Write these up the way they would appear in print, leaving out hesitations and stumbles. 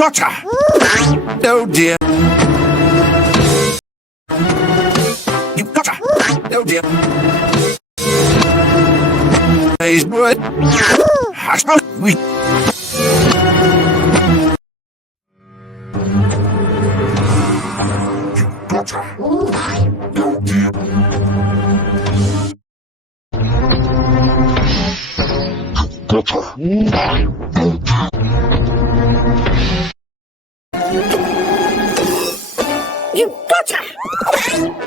Gotcha! Oh dear. You gotcha! Oh dear. He's good. Hush, we. Gotcha! Oh dear. Gotcha! You gotcha!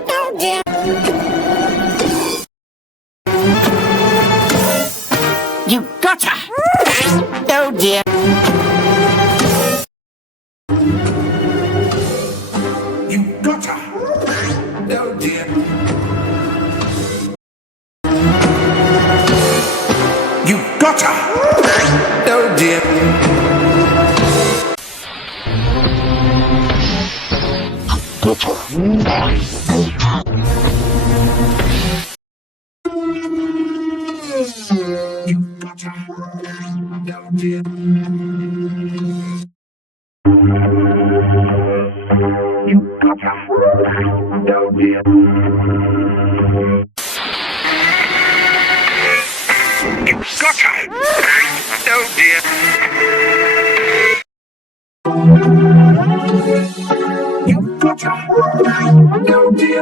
Oh dear. You gotcha! Oh dear. You gotcha! Oh dear. You gotcha! Oh dear. Gotcha. You gotcha. Oh dear. You gotcha. Oh dear. You gotcha. Oh dear. You gotcha. Oh dear.